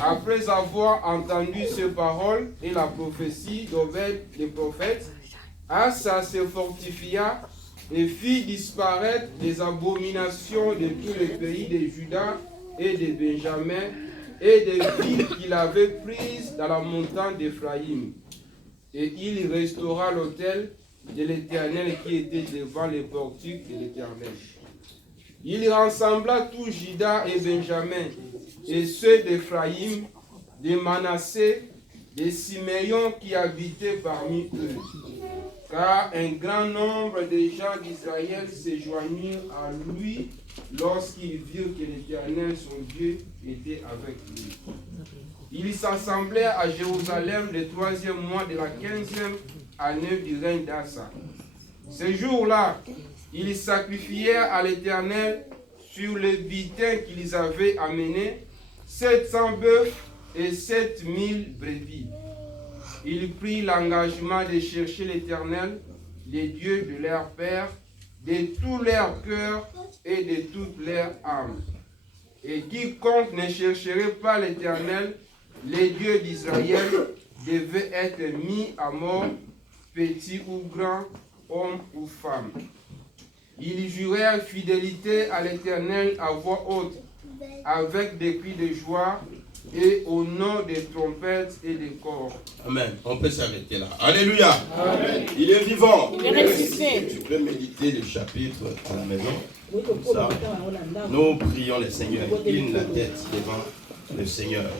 Après avoir entendu ces paroles et la prophétie d'Obed le prophète, Asa se fortifia et fit disparaître les abominations de tous les pays de Juda et de Benjamin et des villes qu'il avait prises dans la montagne d'Éphraïm. Et il restaura l'autel de l'Éternel qui était devant les portiques de l'Éternel. Il rassembla tout Juda et Benjamin, et ceux d'Éphraïm, de Manassé, de Siméon qui habitaient parmi eux. Car un grand nombre de gens d'Israël se joignirent à lui lorsqu'ils virent que l'Éternel, son Dieu, était avec lui. Ils s'assemblèrent à Jérusalem le 3e mois de la 15e année du règne d'Asa. Ce jour-là, ils sacrifièrent à l'Éternel sur les butins qu'ils avaient amenés 700 bœufs et 7000 brebis. Ils prirent l'engagement de chercher l'Éternel, les dieux de leur père, de tout leur cœur et de toute leur âme. Et quiconque ne chercherait pas l'Éternel, les dieux d'Israël, devait être mis à mort, petit ou grand, homme ou femme. Ils jurèrent fidélité à l'Éternel à voix haute, avec des cris de joie et au nom des trompettes et des corps. Amen. On peut s'arrêter là. Alléluia. Amen. Il est vivant. Il est ressuscité. Tu peux méditer le chapitre à la maison. Ça, nous prions le Seigneur. Incline la tête devant le Seigneur.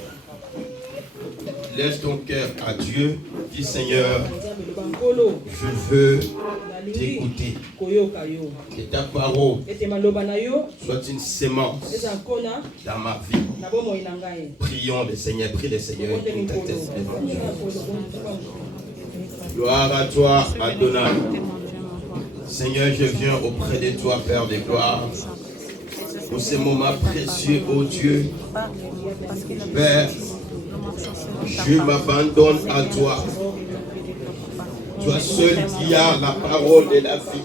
Laisse ton cœur à Dieu. Dis Seigneur, je veux t'écouter. Que ta parole soit une sémence dans ma vie. Prions le Seigneur. Prie le Seigneur. Incline ta tête devant Dieu. Gloire à toi, Adonai. Seigneur, je viens auprès de toi, Père de gloire, pour ces moments précieux, ô Dieu. Père, je m'abandonne à toi. Toi seul qui as la parole de la vie.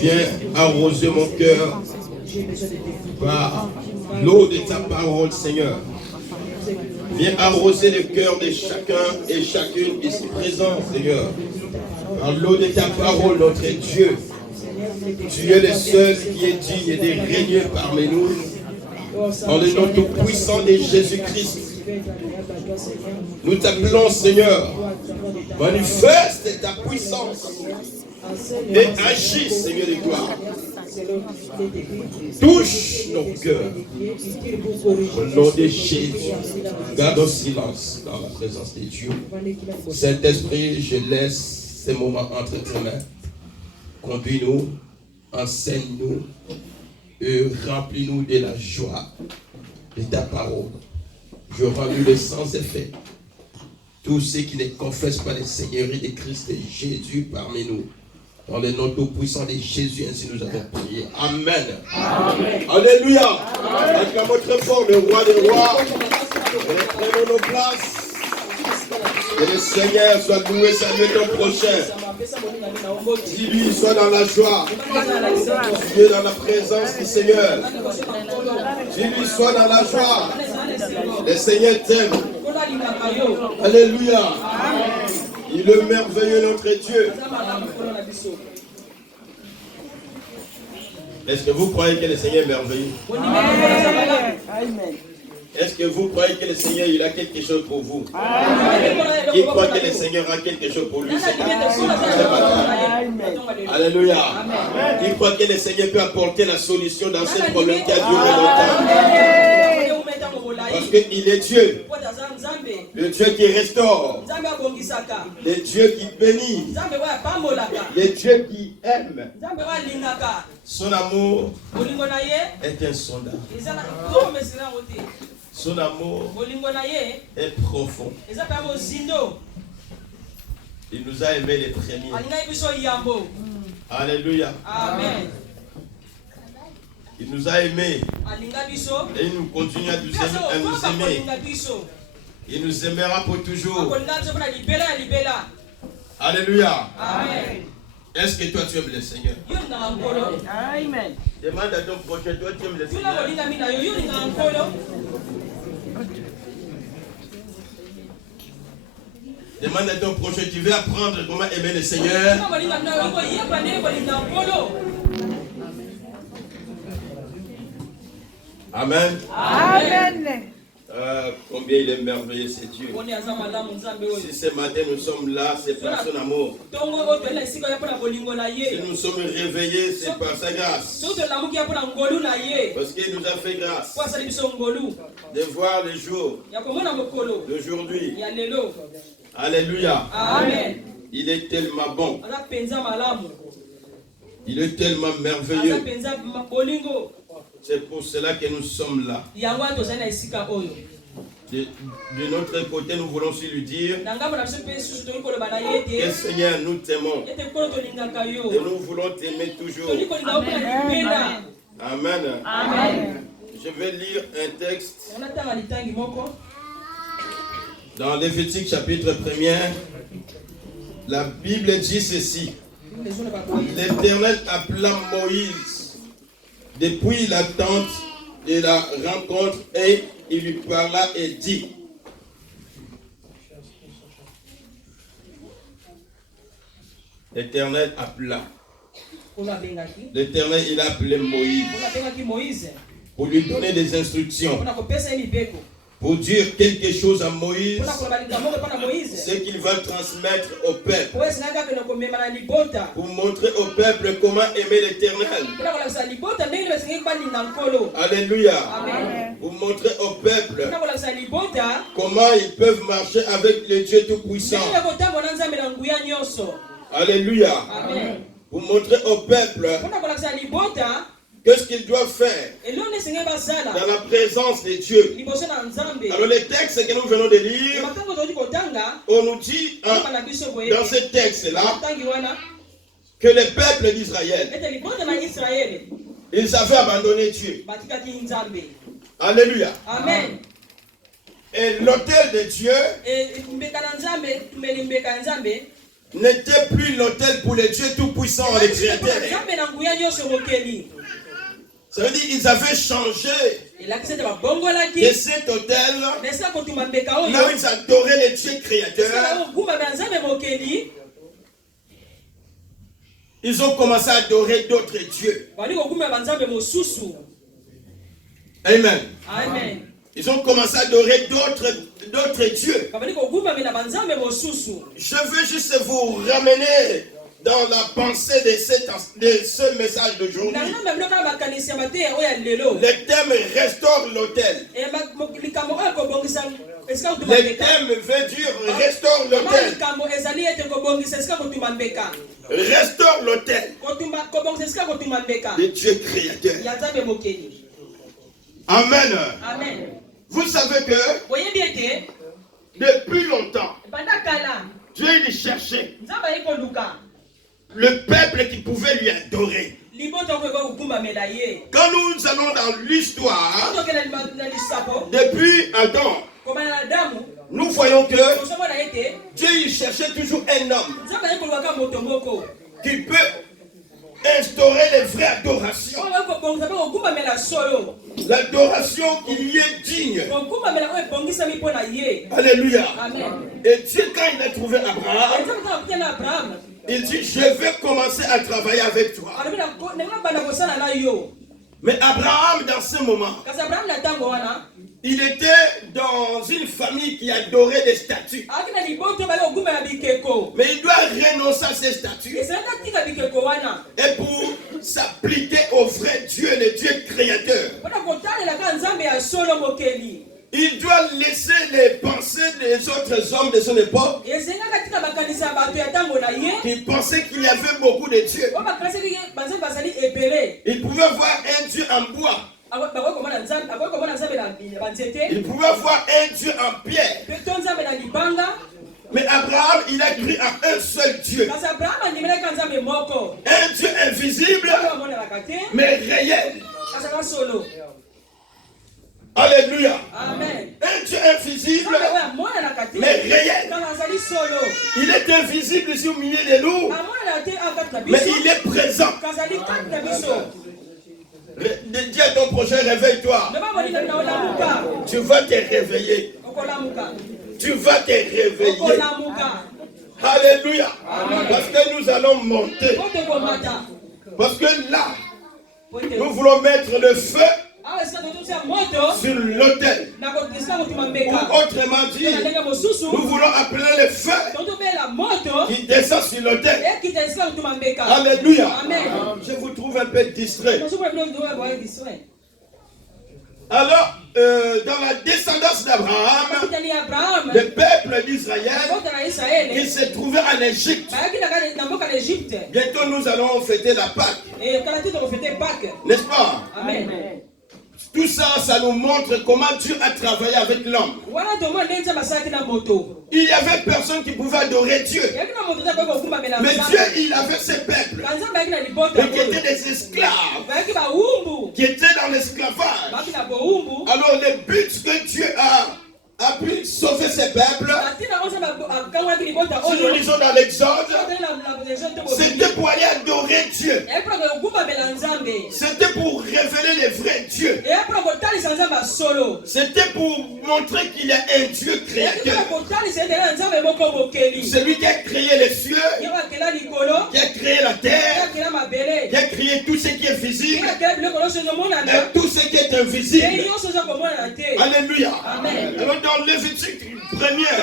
Viens arroser mon cœur par l'eau de ta parole, Seigneur. Viens arroser le cœur de chacun et chacune ici présent, Seigneur. Par l'eau de ta parole, notre Dieu. Tu es le seul qui est digne de régner parmi nous. Dans le nom tout puissant de Jésus-Christ, nous t'appelons, Seigneur. Manifeste ta puissance et agis, Seigneur de gloire. Touche nos cœurs. Au nom de Jésus, garde au silence dans la présence de Dieu. Saint-Esprit, je laisse ces moments entre tes mains. Conduis-nous, enseigne-nous et remplis-nous de la joie de ta parole. Je remue le sans effet. Tous ceux qui ne confessent pas la Seigneurie de Christ et Jésus parmi nous. Dans le nom tout puissant de Jésus, ainsi nous avons prié. Amen. Amen. Alléluia. Acclamons très fort le roi des rois. Prenons nos places. Que le Seigneur soit loué, salué ton prochain. Dis-lui, sois dans la joie. Tu es dans la présence du Seigneur. Dis-lui, sois dans la joie. Le Seigneur t'aime. Alléluia. Il est merveilleux, notre Dieu. Est-ce que vous croyez que le Seigneur est merveilleux? Amen. Est-ce que vous croyez que le Seigneur il a quelque chose pour vous? Qui croit que le Seigneur a quelque chose pour lui? Alléluia. Qui croit que le Seigneur peut apporter la solution dans ce problème qui a duré longtemps? Parce qu'il est Dieu. Le Dieu qui restaure. Le Dieu qui bénit. Le Dieu qui aime. Son amour est insondable. Son amour est profond. Il nous a aimés les premiers. Alléluia. Amen. Il nous a aimés. Et il nous continue à nous aimer. Il nous aimera pour toujours. Alléluia. Amen. Est-ce que toi tu aimes le Seigneur? Amen. Demande à ton prochain, toi tu aimes le Seigneur? Demande à ton prochain, tu veux apprendre comment aimer le Seigneur? Amen. Amen. Combien il est merveilleux, c'est Dieu. Si ce matin nous sommes là, c'est par son amour. Si nous sommes réveillés, c'est par sa grâce. Parce qu'il nous a fait grâce de voir le jour d'aujourd'hui. Alléluia. Amen. Il est tellement bon. Il est tellement merveilleux. C'est pour cela que nous sommes là. De notre côté, nous voulons aussi lui dire que Seigneur, nous t'aimons. Et nous voulons t'aimer toujours. Amen. Amen. Je vais lire un texte dans Lévitique chapitre 1er. La Bible dit ceci. L'Éternel appela Moïse depuis la tente de la rencontre et il lui parla et dit: L'Éternel appela. L'Éternel, il a appelé Moïse pour lui donner des instructions, pour dire quelque chose à Moïse, ce qu'il va transmettre au peuple, pour montrer au peuple comment aimer l'Éternel. Alléluia. Amen. Pour montrer au peuple comment ils peuvent marcher avec le Dieu Tout-Puissant. Alléluia. Amen. Pour montrer au peuple qu'est-ce qu'ils doivent faire dans la présence de Dieu. Alors le texte que nous venons de lire, on nous dit dans ce texte-là que le peuple d'Israël, ils avaient abandonné Dieu. Alléluia. Amen. Et l'autel de Dieu n'était plus l'autel pour le Dieu Tout-Puissant, le Créateur. Ça veut dire qu'ils avaient changé de cet autel là où ils adoraient le Dieu Créateur. Ils ont commencé à adorer d'autres dieux. Amen. Amen. Ils ont commencé à adorer d'autres dieux. Je veux juste vous ramener dans la pensée de ce message d'aujourd'hui. Le thème restaure l'autel. Le thème veut dire restaure l'autel. Restaure l'autel de Dieu créateur. Amen. Amen. Vous savez que depuis longtemps, Dieu il cherchait le peuple qui pouvait lui adorer. Quand nous allons dans l'histoire, depuis Adam, nous voyons que Dieu il cherchait toujours un homme qui peut instaurer les vraies adorations. L'adoration qui lui est digne. Alléluia. Amen. Et Dieu, quand il a trouvé Abraham, il dit: je vais commencer à travailler avec toi. Mais Abraham, dans ce moment, il était dans une famille qui adorait des statues. Mais il doit renoncer à ces statues et pour s'appliquer au vrai Dieu, le Dieu créateur. Il doit laisser les pensées des autres hommes de son époque qui pensaient qu'il y avait beaucoup de dieux. Il pouvait voir un Dieu en bois. Il pouvait voir un Dieu en pierre. Mais Abraham, il a cru à un seul Dieu. Un Dieu invisible, mais réel. Alléluia. Amen. Un Dieu invisible, mais réel. Il est invisible ici au milieu des loups, mais il est présent. Dis à ton prochain, réveille-toi. Tu vas te réveiller. Tu vas te réveiller. Alléluia. Parce que nous allons monter. Parce que là, nous voulons mettre le feu sur l'autel. Ou autrement dit, nous voulons appeler le feu qui descend sur l'autel. Alléluia. Je vous trouve un peu distrait. Alors, dans la descendance d'Abraham, le peuple d'Israël, il s'est trouvé en Égypte. Bientôt nous allons fêter la Pâque. N'est-ce pas? Amen. Tout ça, ça nous montre comment Dieu a travaillé avec l'homme. Il y avait personne qui pouvait adorer Dieu. Mais Dieu, il avait ses peuples qui étaient des esclaves, qui étaient dans l'esclavage. Alors le but que Dieu a pu sauver ses peuples, si nous lisons dans l'Exode, c'était pour aller adorer Dieu. C'était pour révéler les vrais dieux. C'était pour montrer qu'il y a un Dieu créateur. C'est lui qui a créé les cieux, qui a créé la terre, qui a créé tout ce qui est visible et tout ce qui est invisible. Alléluia. Alors dans Lévitique 1er,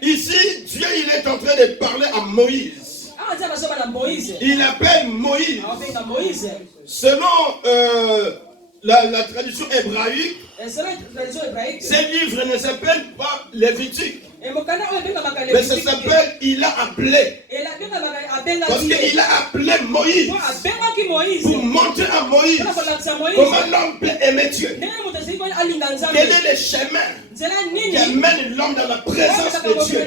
ici Dieu il est en train de parler à Moïse. Il appelle Moïse. Selon la tradition hébraïque, ces livres ne s'appellent pas Lévitique, mais ça s'appelle il a appelé. Parce qu'il a appelé Moïse pour montrer à Moïse comment l'homme peut aimer Dieu. Quel est le chemin qui amène l'homme dans la présence de Dieu?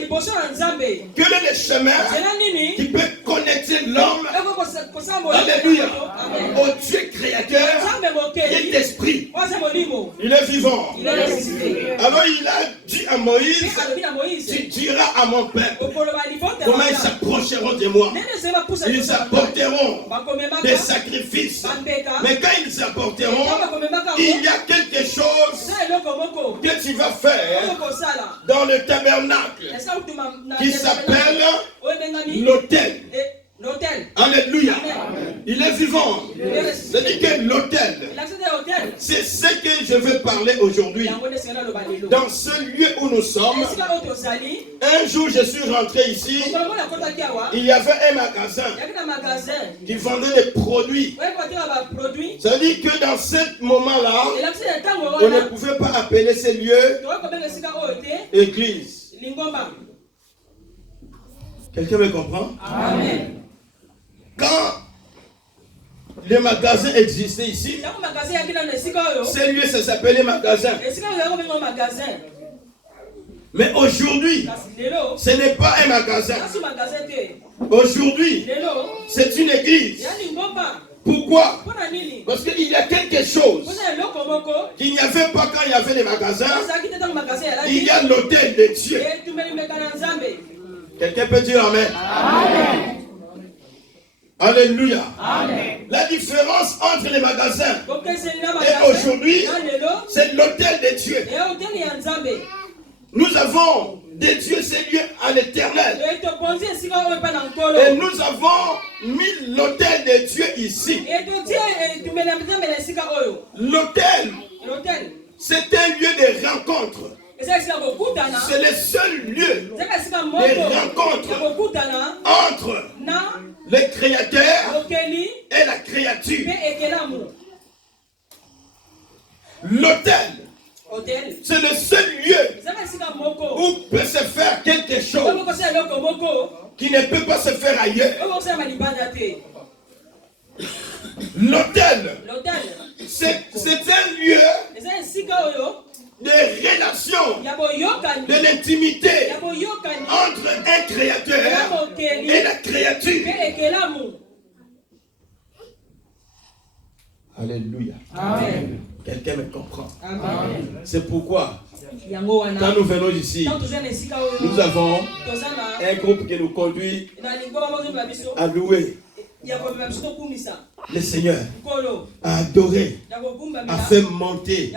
Quel est le chemin qui peut connecter l'homme, alléluia, au Dieu créateur qui est esprit? Il est vivant. Alors il a dit à Moïse, tu diras à mon peuple comment ils s'approcheront de moi. Ils apporteront des sacrifices. Mais quand ils apporteront, il y a quelque chose que tu vas faire dans le tabernacle qui s'appelle l'autel. Alléluia. Il est vivant. C'est-à-dire que l'autel, c'est ce que je veux parler aujourd'hui. Dans ce lieu où nous sommes, un jour je suis rentré ici, il y avait un magasin qui vendait des produits. C'est-à-dire que dans ce moment-là, on ne pouvait pas appeler ce lieu église. Quelqu'un me comprend? Amen. Quand les magasins existaient ici, ces lieux, ça s'appelait magasin. Mais aujourd'hui, ce n'est pas un magasin. Aujourd'hui, c'est une église. Pourquoi? Parce qu'il y a quelque chose qu'il n'y avait pas quand il y avait les magasins. Il y a l'autel de Dieu. Quelqu'un peut dire Amen? Amen. Alléluia. Amen. La différence entre les magasins et aujourd'hui, c'est l'autel de Dieu. Nous avons dédié ces lieux à l'éternel. Et nous avons mis l'autel de Dieu ici. L'autel, c'est un lieu de rencontre. C'est le seul lieu de rencontre entre le créateur et la créature. L'autel, c'est le seul lieu où peut se faire quelque chose qui ne peut pas se faire ailleurs. L'autel, c'est un lieu de relation, de l'intimité entre un créateur et la créature. Alléluia. Amen. Quelqu'un me comprend. C'est pourquoi Quand nous venons ici, nous avons un groupe qui nous conduit à louer le Seigneur, à adorer, à faire monter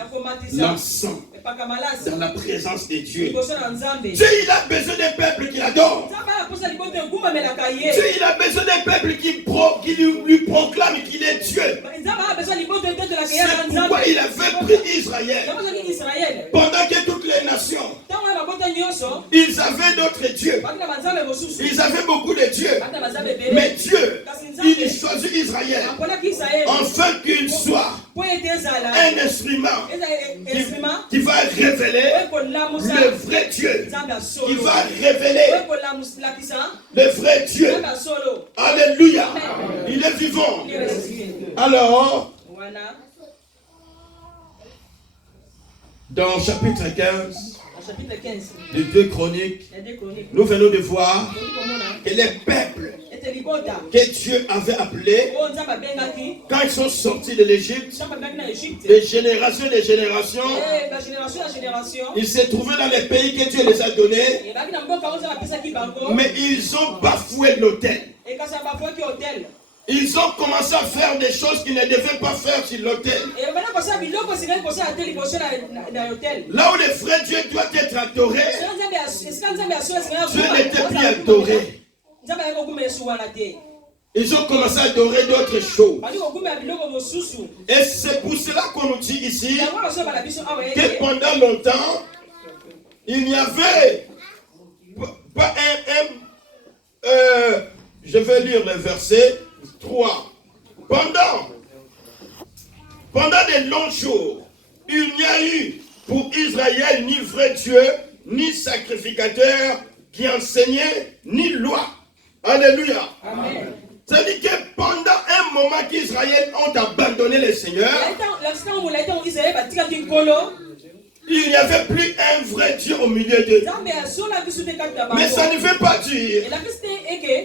l'encens dans la présence de Dieu. Dieu, il a besoin d'un peuple qui l'adore. Dieu, il a besoin d'un peuple qui lui proclame qu'il est Dieu. C'est pourquoi il avait pris Israël. Pendant que toutes les nations, ils avaient d'autres dieux. Ils avaient beaucoup de dieux. Mais Dieu, il choisit Israël afin qu'il soit un instrument qui va révéler le vrai Dieu, qui va révéler le vrai Dieu. Alléluia. Il est vivant. Alors, dans chapitre 15 de 2 Chroniques, nous venons de voir que les peuples que Dieu avait appelés, quand ils sont sortis de l'Égypte, de génération en génération, ils se trouvaient dans les pays que Dieu les a donnés, mais ils ont bafoué l'autel. Ils ont commencé à faire des choses qu'ils ne devaient pas faire sur l'autel. Là où le vrai Dieu doit être adoré, Dieu n'était plus adoré. Ils ont commencé à adorer d'autres choses. Et c'est pour cela qu'on nous dit ici que pendant longtemps, il n'y avait pas je vais lire le verset 3. Pendant de longs jours, il n'y a eu pour Israël ni vrai Dieu, ni sacrificateur qui enseignait, ni loi. Alléluia. Amen. C'est-à-dire que pendant un moment qu'Israël ont abandonné le Seigneur, il n'y avait plus un vrai Dieu au milieu d'eux. Mais ça ne veut pas dire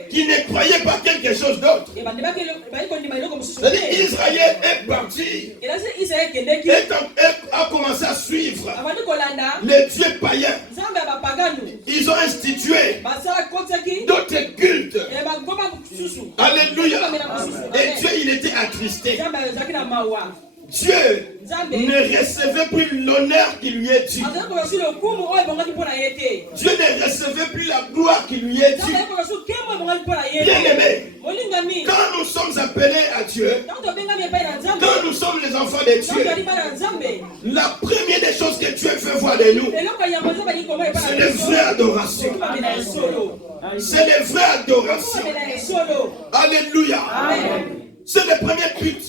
qu'ils ne croyaient pas quelque chose d'autre. C'est-à-dire qu'Israël est parti et a commencé à suivre les dieux païens. Ils ont institué d'autres cultes. Alléluia. Et Dieu, il était attristé. Dieu ne recevait plus l'honneur qui lui est dû. Dieu ne recevait plus la gloire qui lui est due. Bien-aimé, quand nous sommes appelés à Dieu, quand nous sommes les enfants de Dieu, la première des choses que Dieu fait voir de nous, c'est les vraies adorations. C'est les vraies adorations. Alléluia. C'est le premier but.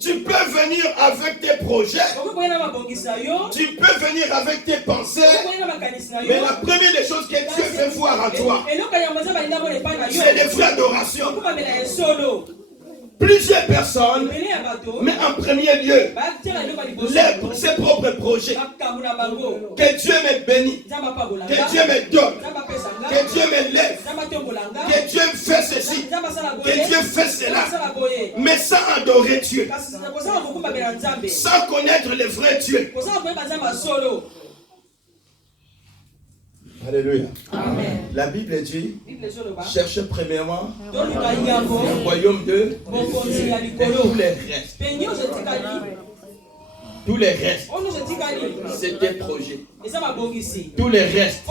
Tu peux venir avec tes projets, tu peux venir avec tes pensées, mais la première des choses que Dieu fait voir à toi, c'est les vraies adorations. Plusieurs personnes, mais en premier lieu, ses propres projets. Que Dieu me bénisse, que Dieu me donne, que Dieu me lève, que Dieu fait ceci, que Dieu fait cela, mais sans adorer Dieu, sans connaître le vrai Dieu. Alléluia. Amen. La Bible dit, cherchez premièrement le royaume de Dieu et tous les restes. Tous les restes, c'est tes projets. Tous les restes,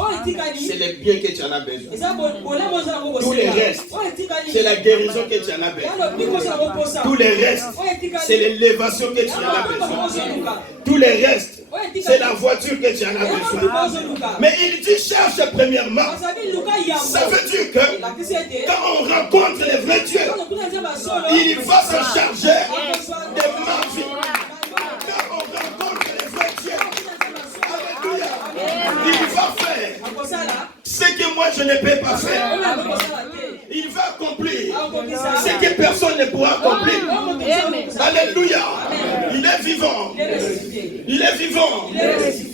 c'est les biens que tu en as besoin. Tous les restes, c'est la guérison que tu en as besoin. Tous les restes, c'est l'élévation que tu en as besoin. Tous les restes, c'est la voiture que tu en as besoin. Mais il dit cherche premièrement. Ça veut dire que quand on rencontre le vrai Dieu, il va se charger de ma vie. Quand on rencontre le vrai Dieu, alléluia, il va faire ce que moi je ne peux pas faire. Il va accomplir ce que personne ne pourra accomplir. Alléluia. Il est vivant. Il est vivant.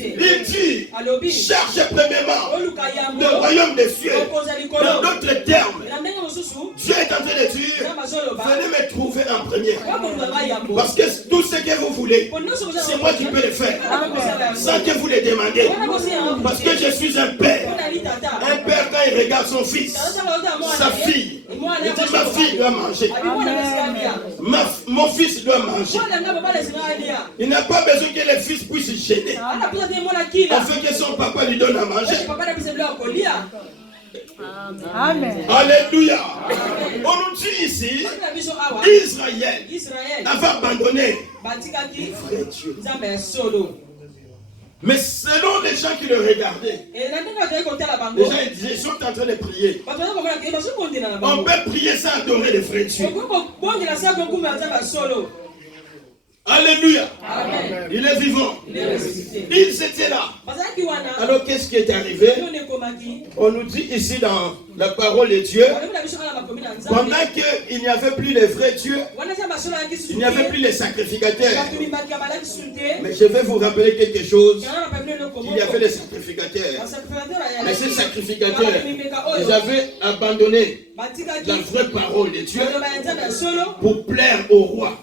Il dit, cherche premièrement le royaume des cieux. Dans d'autres termes, Dieu est en train de dire, venez me trouver en premier. Parce que tout ce que vous voulez, voulez. C'est moi qui peux le faire. Sans que vous le demandez. Parce que je suis un père. Un père, quand il regarde son fils, sa fille, il dit ma fille doit manger. Mon fils doit manger. Il n'a pas besoin que le fils puisse gêner. Afin que son papa lui donne à manger. Amen. Alléluia. On nous dit ici, Israël avait abandonné vrai Dieu. Mais selon les gens qui le regardaient, les gens ils disaient, ils sont en train de prier. On peut prier sans adorer le vrai Dieu. Alléluia. Amen. Il est vivant. Ils étaient là. Alors qu'est-ce qui est arrivé? On nous dit ici dans la parole de Dieu, pendant qu'il n'y avait plus les vrais dieux, il n'y avait plus les sacrificateurs. Mais je vais vous rappeler quelque chose. Il y avait les sacrificateurs. Mais ces sacrificateurs, ils avaient abandonné la vraie parole de Dieu pour plaire au roi.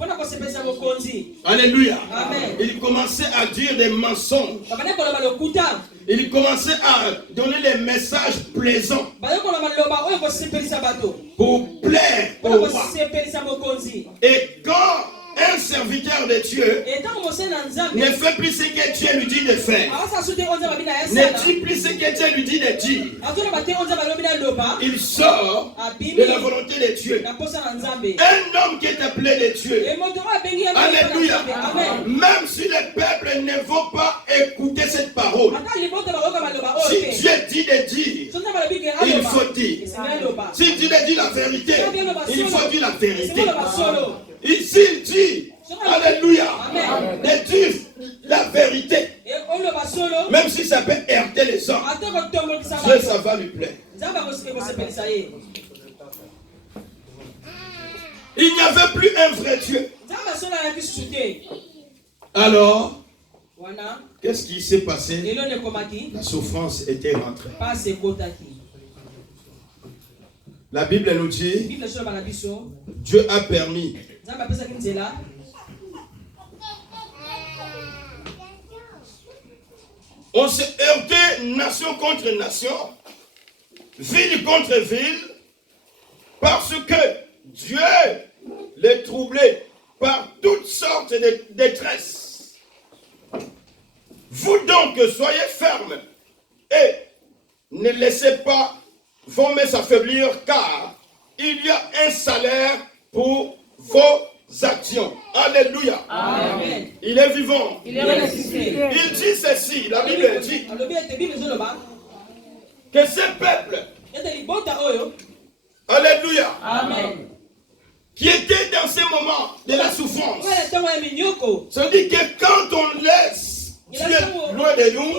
Alléluia. Amen. Il commençait à dire des mensonges. Il commençait à donner les messages plaisants pour plaire au roi. Et quand un serviteur de Dieu ne fait plus ce que Dieu lui dit de faire, ne dit plus ce que Dieu lui dit de dire, il sort de la volonté de Dieu. Un homme qui est appelé de Dieu. Alléluia. Même si le peuple ne va pas écouter cette parole, si Dieu dit de dire, il faut dire. Si Dieu dit la vérité, il faut dire la vérité. Ici, il dit, alléluia, de dire la vérité. Même si ça peut heurter les hommes, Dieu, ça va lui plaire. Il n'y avait plus un vrai Dieu. Alors, qu'est-ce qui s'est passé? La souffrance était rentrée. La Bible nous dit, Dieu a permis on s'est heurté nation contre nation, ville contre ville, parce que Dieu les troublait par toutes sortes de détresses. Vous donc soyez fermes et ne laissez pas vos mains s'affaiblir, car il y a un salaire pour vos actions. Alléluia. Amen. Il est vivant. Il est ressuscité. Il dit ceci, la Bible dit que ce peuple, alléluia, Amen. qui était dans ces moments de la souffrance, ça dit que quand on laisse Dieu loin de nous,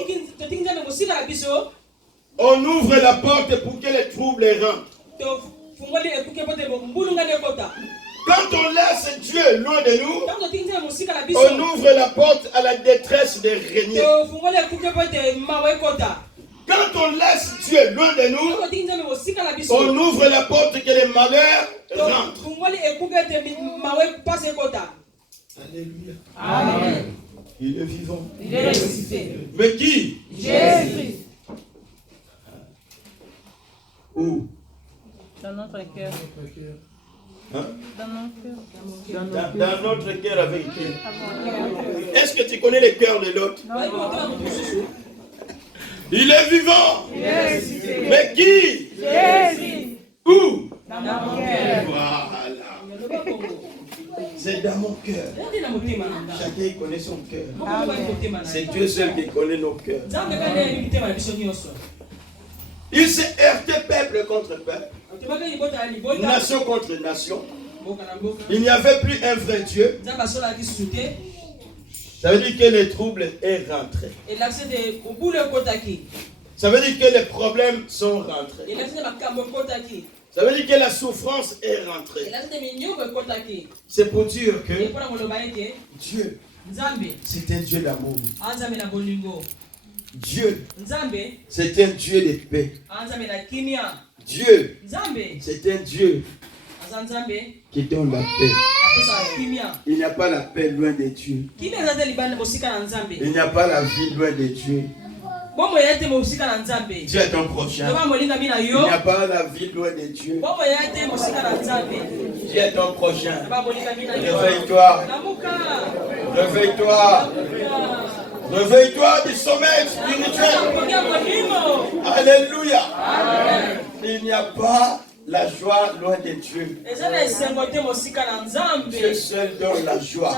on ouvre la porte pour que les troubles rentrent. Quand on laisse Dieu loin de nous, on ouvre la porte à la détresse de régner. Quand on laisse Dieu loin de nous, on ouvre la porte que les malheurs rentrent. Alléluia. Amen. Il est vivant. Il est ressuscité. Mais qui? Jésus. Où? Dans notre cœur. Hein? Dans notre cœur. Dans notre cœur avec qui? Est-ce que tu connais le cœur de l'autre? Il est vivant. Il est ressuscité. Mais qui? Jésus. Où? Dans mon cœur. Voilà. C'est dans mon cœur. Chacun connaît son cœur. C'est Dieu seul qui connaît nos cœurs. Il s'est heurté peuple contre peuple, nation contre nation. Il n'y avait plus un vrai Dieu. Ça veut dire que le trouble est rentré. Ça veut dire que les problèmes sont rentrés. Ça veut dire que la souffrance est rentrée. C'est pour dire que Dieu, c'est un Dieu d'amour. Dieu, c'est un Dieu de paix. Dieu, c'est un Dieu qui donne la paix. Il n'y a pas la paix loin de Dieu. Il n'y a pas la vie loin de Dieu. Dieu est ton prochain. Il n'y a pas la vie loin de Dieu. Dieu est ton prochain. Réveille-toi. Réveille-toi. Réveille-toi du sommeil spirituel. Alléluia. Il n'y a pas la joie loin de Dieu. Dieu seul donne la joie.